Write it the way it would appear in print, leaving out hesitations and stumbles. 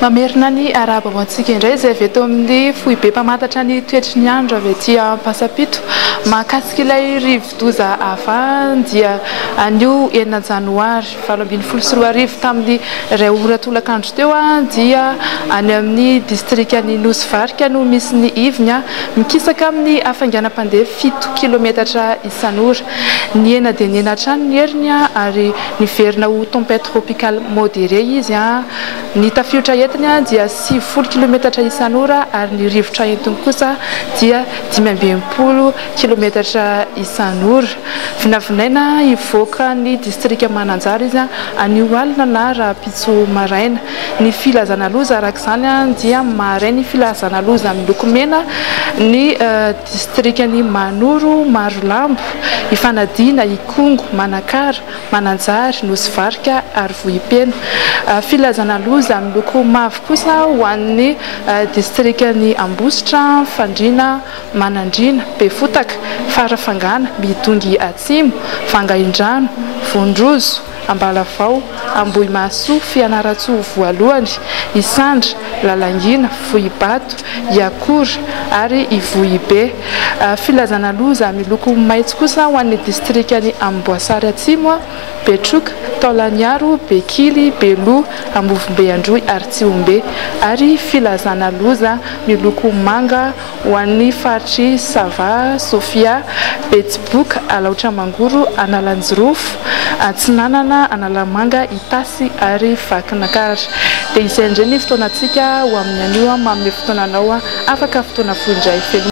Mamerina ny araba hoantsika indray izay avy eto amin'ny fohy be mpamantatra ny toetry ny andro avy etỳ Ampasapito. Mahakasika ilay rivo-doza hafa dia anio 9 janoary 2024 tamin'ny 2 ora tolakandro teo dia any amin'ny distriktan'ny Nosy-Varika no misy ny ivony mikisaka amin'ny hafainganam-pandeha 7 kilometatra isan'ora. Niena dia niena hatrany ny heriny ary niverina ho tempête tropicale modéré izy ny tafiotra entiny dia 70 kilometatra isan'ora ary ny rivotra entiny kosa dia 520 kilometatra isan'ora. Vinavinaina ivoaka ny distrika Mananjara izy anio alina na Rapitso maraina. Ny filazana loza arak'izany dia maraina filazana loza miloko mena ny distriktan'ny Manoro, Marolambo, Ifanadina, Ikongo, Manakara, Mananjary, Nosy-Varika ary Vohipeno. Filazana loza miloko mavo kosa ho an'ny distriktan'ny Ambositra, Fandrina, Manandrina, Befotaka, Farafangana, Bidongy Atsimo, Vangaindrano, Vondrozo, Ambalavao, Ambohimaso, Fianaratsoa voalohany, Isandra, Lalangina, Vohibato, Iakora ary Ivohibe. Filazana loza miloko maitso kosa ho an'ny distriktan'ny Amboasary Atsimo, Betroka, Taolaniaro, Bekily, Belo, Ambovombe Androy ary Tsiombe ary filazana loza miloko manga ho an'ny faritry Sava, Sofia, Betsiboka, Alaotra Mangoro, Analanjirofo, Atsinanana, Analamanga, Itasy ary Vakinakara. Dia izay indray ny fotoanantsika ho amin'ny anio manome fotoananao afaka fotoana fohy indray feno.